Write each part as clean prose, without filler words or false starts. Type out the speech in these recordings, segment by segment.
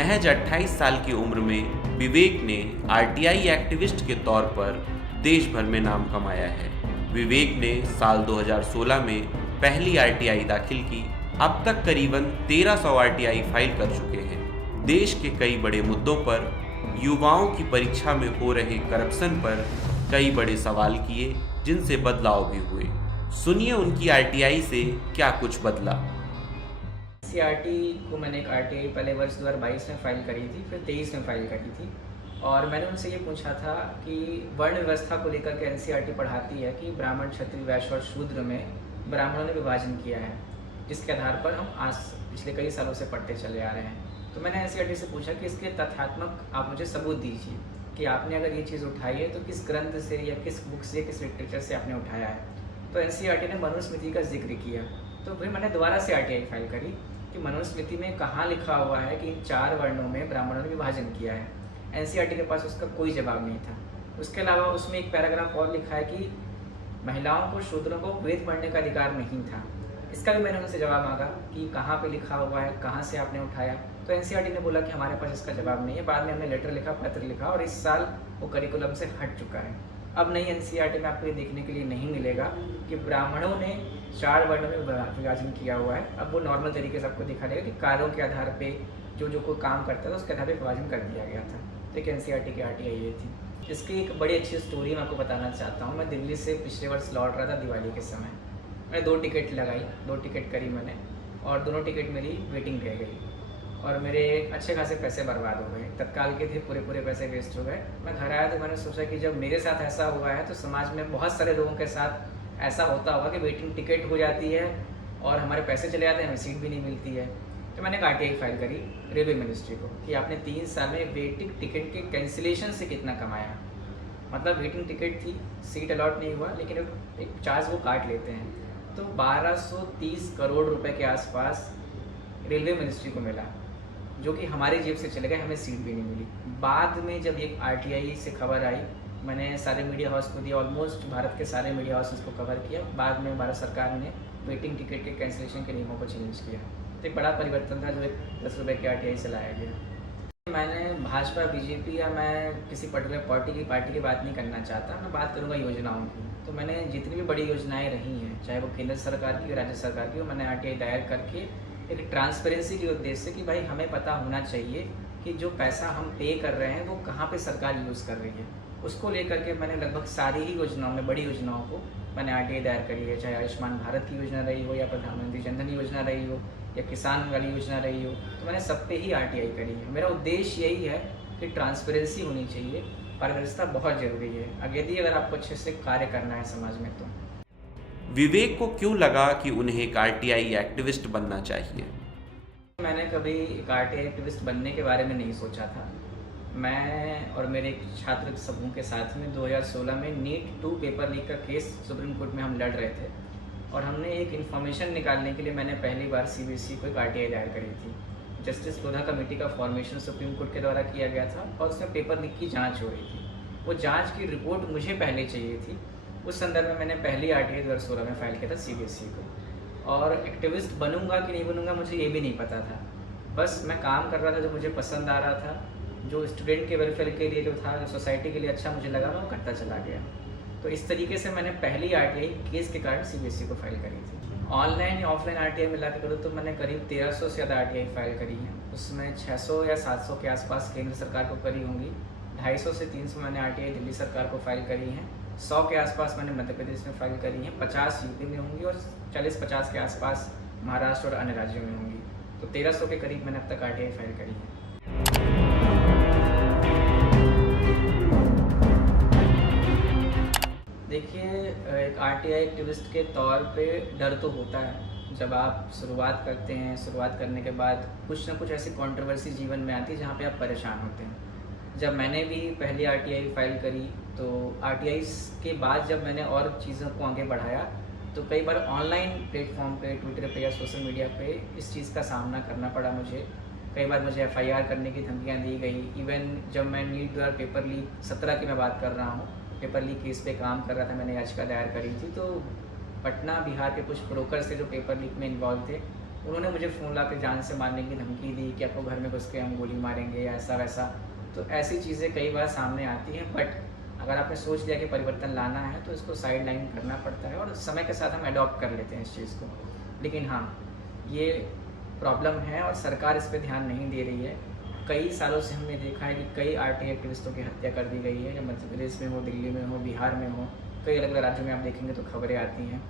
महज 28 साल की उम्र में विवेक ने आरटीआई एक्टिविस्ट के तौर पर देश भर में नाम कमाया है। विवेक ने साल 2016 में पहली आरटीआई दाखिल की। अब तक करीबन 1300 आरटीआई फाइल कर चुके हैं। देश के कई बड़े मुद्दों पर, युवाओं की परीक्षा में हो रहे करप्शन पर कई बड़े सवाल किए, जिनसे बदलाव भी हुए। सुनिए उनकी आरटीआई से क्या कुछ बदला। एनसीईआरटी को मैंने एक आरटीआई पहले वर्ष 2022 में फाइल करी थी, फिर 23 में फाइल करी थी। और मैंने उनसे ये पूछा था कि वर्ण व्यवस्था को लेकर के एनसीईआरटी पढ़ाती है कि ब्राह्मण, क्षत्रिय, वैश्य और शूद्र में ब्राह्मणों ने विभाजन किया है, जिसके आधार पर हम आज पिछले कई सालों से पढ़ते चले आ रहे हैं। तो मैंने एनसीईआरटी से पूछा कि इसके तथ्यात्मक आप मुझे सबूत दीजिए कि आपने अगर ये चीज़ उठाई है तो किस ग्रंथ से या किस बुक से, किस लिटरेचर से आपने उठाया है। तो एनसीईआरटी ने मनुस्मृति का जिक्र किया। तो फिर मैंने दोबारा से आरटीआई फाइल करी कि मनुस्मृति में कहाँ लिखा हुआ है कि इन 4 वर्णों में ब्राह्मणों ने विभाजन किया है। एनसीईआरटी के पास उसका कोई जवाब नहीं था। उसके अलावा उसमें एक पैराग्राफ और लिखा है कि महिलाओं को, शूद्रों को वेद पढ़ने का अधिकार नहीं था। इसका भी मैंने उनसे जवाब मांगा कि कहाँ पे लिखा हुआ है, कहाँ से आपने उठाया। तो एनसीईआरटी ने बोला कि हमारे पास इसका जवाब नहीं है। बाद में हमने लेटर लिखा, पत्र लिखा, और इस साल वो करिकुलम से हट चुका है। अब नई एनसीईआरटी में आपको ये देखने के लिए नहीं मिलेगा कि ब्राह्मणों ने 4 वर्णों में विभाजन किया हुआ है। अब वो नॉर्मल तरीके से आपको दिखा देगा कि कार्यों के आधार पे जो कोई काम करता था उसके आधार पर विभाजन कर दिया गया था। तो एक एनसीईआरटी की आरटीआई ये थी। इसकी एक बड़ी अच्छी स्टोरी मैं आपको बताना चाहता हूँ। मैं दिल्ली से पिछले वर्ष लौट रहा था दिवाली के समय। मैंने 2 टिकट लगाई, 2 टिकट करी मैंने, और दोनों टिकट मेरी वेटिंग रह गई और मेरे अच्छे खासे पैसे बर्बाद हो गए। तत्काल के थे, पूरे पैसे वेस्ट हो गए। मैं घर आया तो मैंने सोचा कि जब मेरे साथ ऐसा हुआ है तो समाज में बहुत सारे लोगों के साथ ऐसा होता होगा कि वेटिंग टिकट हो जाती है और हमारे पैसे चले जाते हैं, हमें सीट भी नहीं मिलती है। तो मैंने एक आरटीआई फाइल करी रेलवे मिनिस्ट्री को कि आपने 3 साल में वेटिंग टिकट के कैंसिलेशन से कितना कमाया। मतलब वेटिंग टिकट थी, सीट अलॉट नहीं हुआ, लेकिन एक चार्ज वो काट लेते हैं। तो 1230 करोड़ रुपए के आसपास रेलवे मिनिस्ट्री को मिला, जो कि हमारी जेब से चले गए, हमें सीट भी नहीं मिली। बाद में जब एक आरटीआई से खबर आई, मैंने सारे मीडिया हाउस को दिया, ऑलमोस्ट भारत के सारे मीडिया हाउस इसको कवर किया। बाद में भारत सरकार ने वेटिंग टिकट के कैंसिलेशन के नियमों को चेंज किया। तो एक बड़ा परिवर्तन था जो एक 10 रुपये के आरटीआई से लाया गया। मैंने भाजपा, बीजेपी या मैं किसी पर्टिकुलर पार्टी की बात नहीं करना चाहता। मैं बात करूँगा योजनाओं की। तो मैंने जितनी भी बड़ी योजनाएं रही हैं, चाहे वो केंद्र सरकार की, राज्य सरकार की, मैंने आरटीआई दायर करके एक ट्रांसपेरेंसी के उद्देश्य से कि भाई हमें पता होना चाहिए कि जो पैसा हम पे कर रहे हैं वो कहाँ पे सरकार यूज़ कर रही है। उसको लेकर के मैंने लगभग सारी ही योजनाओं में, बड़ी योजनाओं को मैंने आरटीआई दायर करी है। चाहे आयुष्मान भारत की योजना रही हो, या प्रधानमंत्री जन धन योजना रही हो, या किसान वाली योजना रही हो, तो मैंने सब पे ही आरटीआई करी है। मेरा उद्देश्य यही है कि ट्रांसपेरेंसी होनी चाहिए, पारदर्शिता बहुत ज़रूरी है यदि अगर आपको अच्छे से कार्य करना है समाज में। तो विवेक को क्यों लगा कि उन्हें एक आरटीआई एक्टिविस्ट बनना चाहिए? मैंने कभी एक आरटीआई एक्टिविस्ट बनने के बारे में नहीं सोचा था। मैं और मेरे एक छात्र समूह के साथ में 2016 में नीट 2 पेपर लीक का केस सुप्रीम कोर्ट में हम लड़ रहे थे, और हमने एक इन्फॉर्मेशन निकालने के लिए मैंने पहली बार सीबीएसई को एक आरटीआई दायर करी थी। जस्टिस लोधा कमेटी का फॉर्मेशन सुप्रीम कोर्ट के द्वारा किया गया था, और उसमें पेपर लीक की जाँच हो रही थी। वो जाँच की रिपोर्ट मुझे पहले चाहिए थी। उस संदर्भ में मैंने पहली आरटीआई 2016 में फाइल किया था सीबीएसई को। और एक्टिविस्ट बनूंगा कि नहीं बनूंगा मुझे ये भी नहीं पता था। बस मैं काम कर रहा था जो मुझे पसंद आ रहा था, जो स्टूडेंट के वेलफेयर के लिए जो था, जो सोसाइटी के लिए अच्छा मुझे लगा, मैं वो करता चला गया। तो इस तरीके से मैंने पहली आरटीआई केस के कारण सीबीएसई को फाइल करी थी। ऑनलाइन या ऑफलाइन आरटीआई मिला के करूँ तो मैंने करीब 1300 से ज़्यादा आरटीआई फाइल करी है। उसमें 600 या 700 के आसपास केंद्र सरकार को करी होंगी, 250 से 300 मैंने आरटीआई दिल्ली सरकार को फाइल करी हैं, 100 के आसपास मैंने मध्य प्रदेश में फाइल करी हैं, 50 यूपी में होंगी, और 40-50 के आसपास महाराष्ट्र और अन्य राज्यों में होंगी। तो 1300 के करीब मैंने अब तक आरटीआई फाइल करी है। देखिए, एक आरटीआई एक्टिविस्ट के तौर पे डर तो होता है। जब आप शुरुआत करते हैं, शुरुआत करने के बाद कुछ ना कुछ ऐसी कंट्रोवर्सी जीवन में आती है जहाँ पे आप परेशान होते हैं। जब मैंने भी पहली आरटीआई फाइल करी, तो आरटीआई के बाद जब मैंने और चीज़ों को आगे बढ़ाया, तो कई बार ऑनलाइन प्लेटफॉर्म पे, ट्विटर पे या सोशल मीडिया पे इस चीज़ का सामना करना पड़ा मुझे। कई बार मुझे एफआईआर करने की धमकियाँ दी गई। इवन जब मैं नीट द्वारा पेपर लीक 17 की मैं बात कर रहा हूँ, पेपर लीक केस पे काम कर रहा था, मैंने याचिका दायर करी थी। तो पटना, बिहार के कुछ ब्रोकर से जो पेपर लीक में इन्वॉल्व थे, उन्होंने मुझे फ़ोन ला के जान से मारने की धमकी दी कि आपको घर में घुस के हम गोली मारेंगे या ऐसा वैसा। तो ऐसी चीज़ें कई बार सामने आती हैं, बट अगर आपने सोच लिया कि परिवर्तन लाना है तो इसको साइड लाइन करना पड़ता है और समय के साथ हम अडॉप्ट कर लेते हैं इस चीज़ को। लेकिन हाँ, ये प्रॉब्लम है और सरकार इस पर ध्यान नहीं दे रही है। कई सालों से हमने देखा है कि कई आरटीआई एक्टिविस्टों की हत्या कर दी गई है, या मध्य प्रदेश में हो, दिल्ली में हो, बिहार में हो, कई अलग अलग राज्यों में आप देखेंगे तो खबरें आती हैं।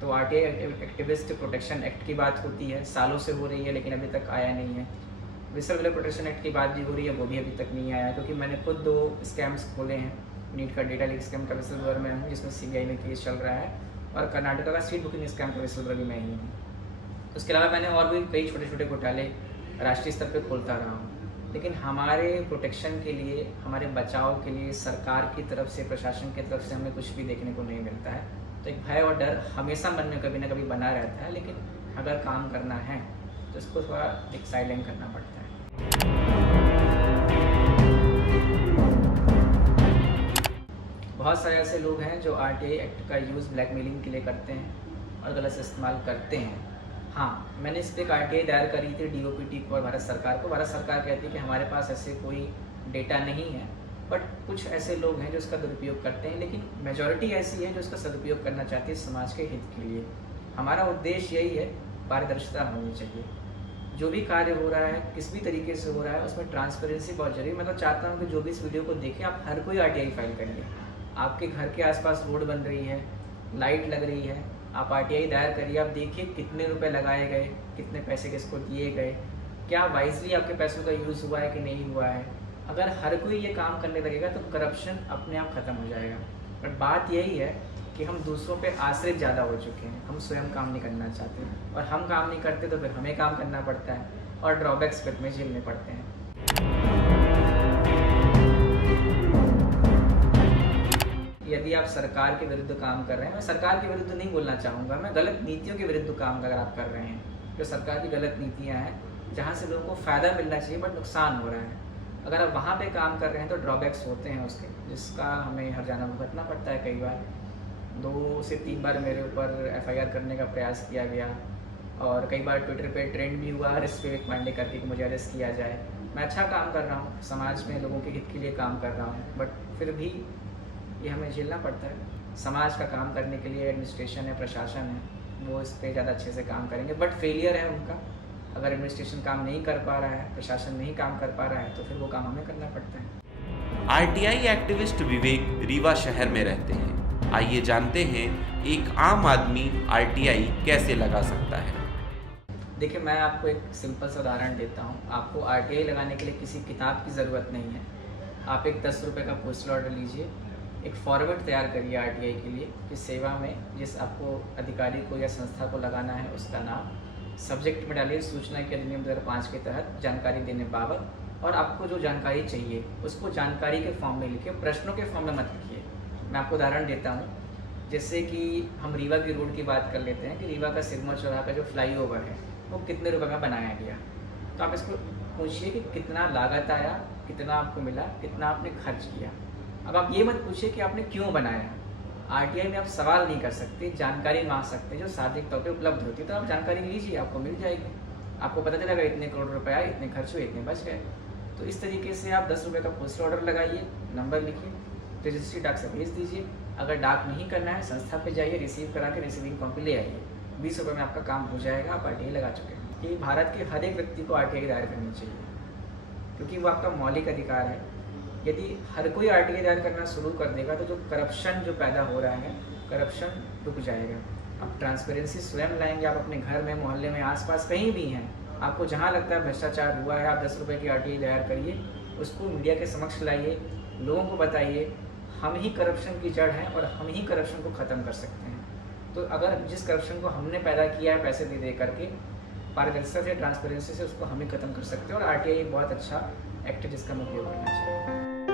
तो आरटीआई एक्टिविस्ट प्रोटेक्शन एक्ट की बात होती है, सालों से हो रही है लेकिन अभी तक आया नहीं है। विसल ब्लेयर प्रोटेक्शन एक्ट की बात भी हो रही है, वो भी अभी तक नहीं आया, क्योंकि मैंने खुद 2 स्कैम्स खोले हैं। नीट का डेटा लीक स्कैम का विसल ब्लेयर मैं हूँ, जिसमें सीबीआई में केस चल रहा है, और कर्नाटक का सीट बुकिंग स्कैम का विसल ब्लेयर भी मैं ही हूँ। उसके अलावा मैंने और भी कई छोटे छोटे घोटाले राष्ट्रीय स्तर पर खोलता रहा हूँ। लेकिन हमारे प्रोटेक्शन के लिए, हमारे बचाव के लिए सरकार की तरफ से, प्रशासन की तरफ से हमें कुछ भी देखने को नहीं मिलता है। तो एक भय और डर हमेशा मन में कभी ना कभी बना रहता है, लेकिन अगर काम करना है तो इसको थोड़ा एक साइलेंट करना पड़ता है। बहुत सारे ऐसे लोग हैं जो आरटीआई एक्ट का यूज़ ब्लैकमेलिंग के लिए करते हैं और गलत इस्तेमाल करते हैं। हाँ, मैंने इस पर एक आरटीआई दायर करी थी डीओपीटी को और भारत सरकार को। भारत सरकार कहती है कि हमारे पास ऐसे कोई डेटा नहीं है, बट कुछ ऐसे लोग हैं जो इसका दुरुपयोग करते हैं, लेकिन मेजॉरिटी ऐसी है जो इसका सदुपयोग करना चाहती है समाज के हित के लिए। हमारा उद्देश्य यही है, पारदर्शिता होनी चाहिए। जो भी कार्य हो रहा है, किस भी तरीके से हो रहा है, उसमें ट्रांसपेरेंसी बहुत जरूरी है। मैं तो चाहता हूँ कि जो भी इस वीडियो को देखें, आप हर कोई आरटीआई फाइल करिए। आपके घर के आसपास रोड बन रही है, लाइट लग रही है, आप आरटीआई दायर करिए। आप देखिए कितने रुपए लगाए गए, कितने पैसे किसको दिए गए, क्या वाइजली आपके पैसों का यूज़ हुआ है कि नहीं हुआ है। अगर हर कोई ये काम करने लगेगा तो करप्शन अपने आप ख़त्म हो जाएगा। बट बात यही है कि हम दूसरों पे आश्रित ज़्यादा हो चुके हैं, हम स्वयं काम नहीं करना चाहते, और हम काम नहीं करते तो फिर हमें काम करना पड़ता है और ड्रॉबैक्स फिर में झेलने पड़ते हैं। यदि आप सरकार के विरुद्ध काम कर रहे हैं, मैं सरकार के विरुद्ध नहीं बोलना चाहूँगा, मैं गलत नीतियों के विरुद्ध काम अगर आप कर रहे हैं, जो सरकार की गलत नीतियाँ हैं जहाँ से लोगों को फ़ायदा मिलना चाहिए बट नुकसान हो रहा है, अगर आप वहाँ पे काम कर रहे हैं तो ड्रॉबैक्स होते हैं उसके, जिसका हमें हर जाना भुगतना पड़ता है। कई बार 2 से 3 बार मेरे ऊपर FIR करने का प्रयास किया गया, और कई बार ट्विटर पे ट्रेंड भी हुआ अरेस्ट विवेक पांडे करके कि मुझे अरेस्ट किया जाए। मैं अच्छा काम कर रहा हूँ, समाज में लोगों के हित के लिए काम कर रहा हूँ, बट फिर भी ये हमें झेलना पड़ता है। समाज का काम करने के लिए एडमिनिस्ट्रेशन है, प्रशासन है, वो इस पर ज़्यादा अच्छे से काम करेंगे, बट फेलियर है उनका। अगर एडमिनिस्ट्रेशन काम नहीं कर पा रहा है, प्रशासन नहीं काम कर पा रहा है, तो फिर वो काम हमें करना पड़ता है। आरटीआई एक्टिविस्ट विवेक रीवा शहर में रहते हैं। आइए जानते हैं एक आम आदमी आरटीआई कैसे लगा सकता है। देखिए, मैं आपको एक सिंपल सा उदाहरण देता हूँ। आपको आरटीआई लगाने के लिए किसी किताब की ज़रूरत नहीं है। आप एक 10 रुपये का पोस्टल ऑर्डर लीजिए, एक फॉर्मेट तैयार करिए आरटीआई के लिए, कि सेवा में जिस आपको अधिकारी को या संस्था को लगाना है उसका नाम, सब्जेक्ट में डालिए सूचना के अधिनियम 2005 के तहत जानकारी देने बाबत, और आपको जो जानकारी चाहिए उसको जानकारी के फॉर्म में लिखिए, प्रश्नों के फॉर्म में मत लिखिए। मैं आपको उदाहरण देता हूँ, जैसे कि हम रीवा की रोड की बात कर लेते हैं कि रीवा का सिरमौर चौराहा का जो फ्लाईओवर है वो कितने रुपए में बनाया गया। तो आप इसको पूछिए कि कितना लागत आया, कितना आपको मिला, कितना आपने खर्च किया। अब आप ये मत पूछिए कि आपने क्यों बनाया। आरटीआई में आप सवाल नहीं कर सकते, जानकारी मांग सकते हैं जो सार्वजनिक तौर पे उपलब्ध होती है। तो आप जानकारी लीजिए, आपको मिल जाएगी, आपको पता चलेगा इतने करोड़ रुपए आए, इतने खर्च हुए, इतने बच गए। तो इस तरीके से आप 10 रुपये का पोस्टल ऑर्डर लगाइए, नंबर लिखिए, रजिस्ट्री डाक से भेज दीजिए। अगर डाक नहीं करना है, संस्था पे जाइए, रिसीव करा के रिसीविंग कॉपी ले आइए। 20 रुपये में आपका काम हो जाएगा, आप आरटीआई लगा चुके हैं। कि भारत के हर एक व्यक्ति को आरटीआई दायर करनी चाहिए, क्योंकि वो आपका मौलिक अधिकार है। यदि हर कोई आरटीआई दायर करना शुरू कर देगा तो जो करप्शन जो पैदा हो रहा है, करप्शन रुक जाएगा। आप ट्रांसपेरेंसी स्वयं लाएंगे, आप अपने घर में, मोहल्ले में, आसपास कहीं भी हैं, आपको जहाँ लगता है भ्रष्टाचार हुआ है, आप 10 रुपये की आरटीआई दायर करिए, उसको मीडिया के समक्ष लाइए, लोगों को बताइए हम ही करप्शन की जड़ हैं और हम ही करप्शन को ख़त्म कर सकते हैं। तो अगर जिस करप्शन को हमने पैदा किया है पैसे दे करके, पारदर्शिता से, ट्रांसपेरेंसी से, उसको हम ही ख़त्म कर सकते हैं। और आरटीआई बहुत अच्छा एक्ट है जिसका हमें उपयोग करना चाहिए।